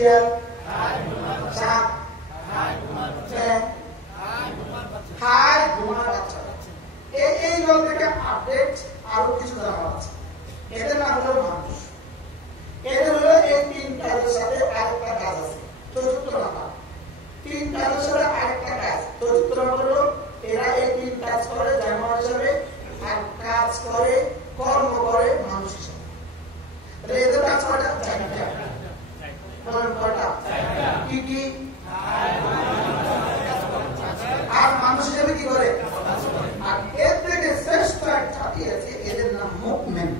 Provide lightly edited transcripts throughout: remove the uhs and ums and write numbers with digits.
শিয়াল, সাপ, খায় ঘুমার বাচ্চা। এই দল থেকে আপডেট আরো কিছু জানা আছে। এদের নাম হলো মানুষ। এদের হলো এই তিন কাজের সাথে আরেকটা কাজ আছে, চতুর্থ নাম্বার। তিন কাজের সাথে আরেকটা কাজ, চতুর্থ নাম্বার হলো এরা এই তিন কাজ করে জানোয়ার হিসাবে, আর কাজ করে কর্ম করে মানুষ হিসাবে। এদের কাজ কয়টা? চারটা। বলেন কয়টা? কি কি? আর মানুষ হিসাবে কি করে? আর এর থেকে শ্রেষ্ঠ এক জাতি আছে, এদের নাম মুমিন।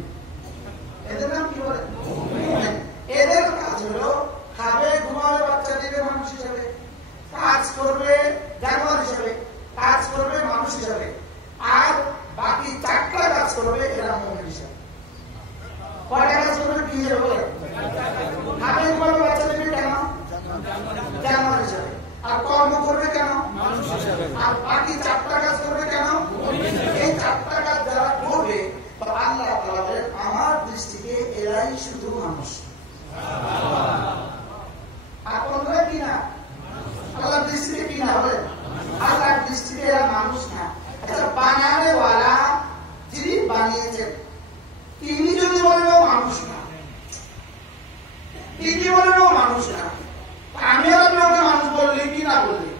এদের নাম কি বলে? মুমিন। এদের কাজ হলো খাবে, ঘুমাবে, বাচ্চা দিবে মানুষ হিসাবে, কাজ করবে জানোয়ার হিসাবে, কাজ করবে মানুষ হিসাবে, আর বাকি চারটা কাজ করবে এরা মুমিন হিসাবে। কয়টা কাজ করবে? কি হিসাবে বলে? খাবে, ঘুমাবে, বাচ্চা দিবে কেন? জানোয়ার হিসাবে। আর কর্ম করবে কেন? মানুষ হিসাবে। আর বাকি চারটা কাজ করবে কেন? এই চারটা কাজ যারা করবে, আল্লাহ তাআলা বলেন আমার দৃষ্টিতে এরাই শুধু মানুষ। আপনারা কি না? আল্লাহর দৃষ্টিতে কি না বলেন? আল্লাহর দৃষ্টিতে এরা মানুষ না। আচ্ছা, বানানেওয়ালা যিনি বানিয়েছেন তিনি যদি বলেন মানুষ না, তিনি বলেন মানুষ না, আমি আর আপনাকে মানুষ বললি কি না বললি?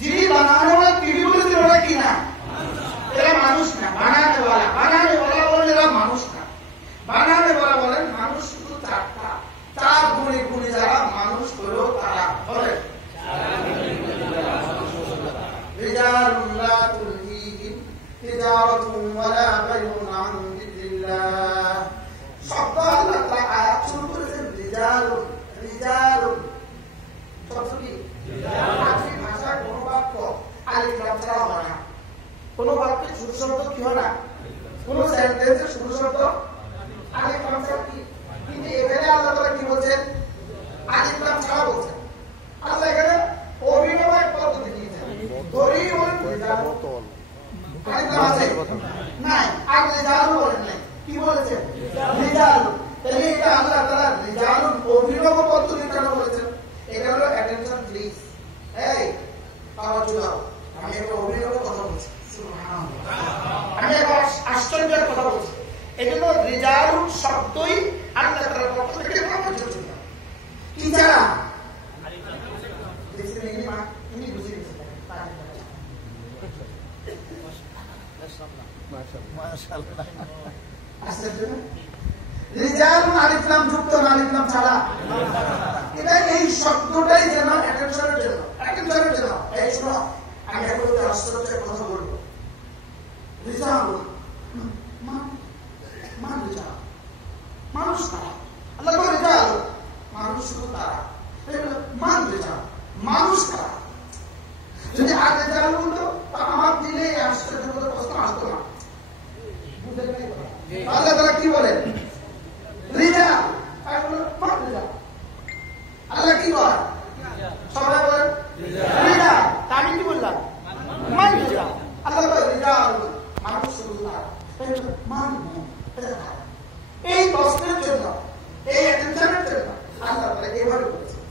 যিনি বানানেওয়ালা তিনি বলেছেন ওরা কি না? এরা মানুষ না। বানানেওয়ালা বলেন এরা মানুষ না। বানানেওয়ালা বলেন মানুষ শুধু চারটা, চার গুণে গুণে যারা মানুষ হলো তারা বলেন রিজালুন লা তুলহিহিম তিজারাতুন ওয়ালা বাইউন আন যিকরিল্লাহ। শব্দ আল্লাহ তাআলা আয়াত শুরু করেছেন রিজালুন। রিজালুন শব্দ কি? আরবি ভাষায় কোন বাক্য আলিফ লাম ছাড়া হয় না। কোন বাক্যে শুরু শব্দ কি হয় না? কোন সেন্টেন্সের শুরু শব্দ আলিফ লাম ছাড়া কি? কিন্তু এখানে আল্লাহ তাআলা কি বলছেন? আলিফ লাম ছাড়া বলছেন। আল্লাহ এখানে অভিনব এক পদ্ধতি দিয়েছেন। ধরি বলেন রিজালুন, আলিফ লাম আছে নাই, আর রিজালুন বলেন নাই। কি বলেছেন? রিজালুন। তাহলে এটা আল্লাহ তাআলা রিজালুন অভিনব পদ্ধতি কেন বলেছেন? এটা হলো অ্যাটেনশন প্লিজ। এই আওয়াজ দাও, আমি একটা অভিনব কথা বলছি, সুবহানাল্লাহ, আমি একটা আশ্চর্যের কথা বলছি। এজন্য রিজালুন শব্দই আল্লাহ তাআলার পক্ষ থেকে প্রমাণ করছে। কি ছাড়া? দেখছেন এই মা ইনি বুঝিয়ে দিয়েছেন। মাশাআল্লাহ মাশাআল্লাহ। রিজালুন আলিফ লাম যুক্ত না আলিফ লাম ছাড়া? এটা এই শব্দটাই যেন অ্যাটেনশনের জন্য, অ্যাটেনশনের জন্য। এই শোনো, আমি এখন একটা আশ্চর্যের কথা বলবো। রিজালুন মানুষ তারা, আল্লাহ বলে রিজালুন মানুষ শুধু তারা, মানুষ তারা। যদি আর রিজালুন বলতো আমার দিলে আশ্চর্যের প্রশ্ন আসতো না। আল্লাহ তাআলা কি বলেন? রিজাল। আল্লাহ কি বলেন? সবাই বলেন রিজাল। আমি কি বললাম? আল্লাহ বলেন রিজাল মানুষ শুধু তারা। এই প্রশ্নের জন্য, এই অ্যাটেনশনের জন্য আল্লাহ তাআলা এভাবে বলেছেন।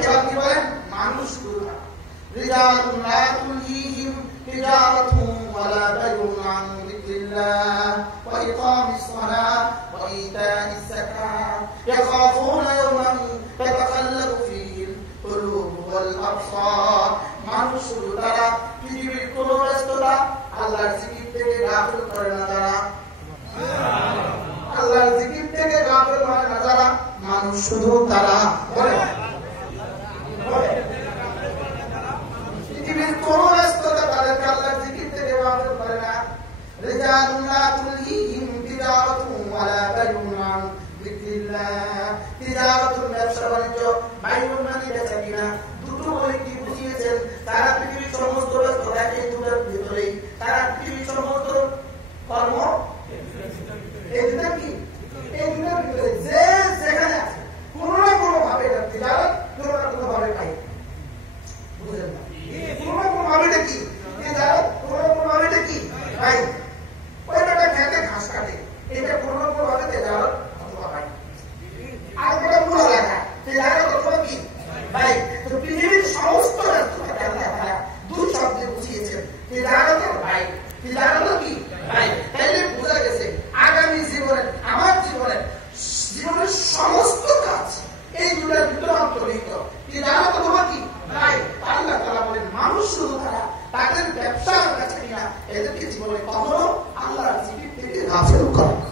এবার কি বলেন? মানুষ শুধু তারা। রিজালুন লা তুলহিহিম তিজারাতুন ওয়ালা বাইউন আন যিকরিল্লাহ ওয়া ইকামিস সালাহ ওয়া ইতাইস যাকাত ইয়াখাফুনা ইয়াওমান তাতাকাল্লাবু ফীহিল কুলুব ওয়াল আবসার। মানুষ শুধু তারা, পৃথিবীর কোন ব্যস্ততা আল্লাহর জিকির থেকে গাফিল করে না যারা, আল্লাহর জিকির থেকে গাফিল হয় না যারা, মানুষ শুধু তারা। বলে পৃথিবীর কোন ব্যস্ততা তাদেরকে আল্লাহর জিকির থেকে গাফিল করে না। রিজালুন লা তুলহিহিম তিজারাতুন ওয়ালা বাইউন আন যিকরিল্লাহ। তিজারাতুন ব্যবসা বাণিজ্য, বাইউন মানে বেচা কিনা। দুটো বলে কি বুঝিয়েছেন? তারা পৃথিবীর সমস্ত ব্যস্ততা এই দুটোর ভিতরেই, তারা পৃথিবীর সমস্ত কর্ম এই দুটো কি? এই দুটোর ভিতরে যে যেখানে আছে কোনো না কোনো ভাবে এটা তিজারত, কোনো না কোনো ভাবে পাই। বুঝলেন না? কোনো না কোনো ভাবে এটা কি তিজারত, কোনো না কোনো ভাবে এটা কি পাই। ওই বেটা খেতে ঘাস কাটে, এটা কোনো না কোনো ভাবে তিজারত। গাফেল করা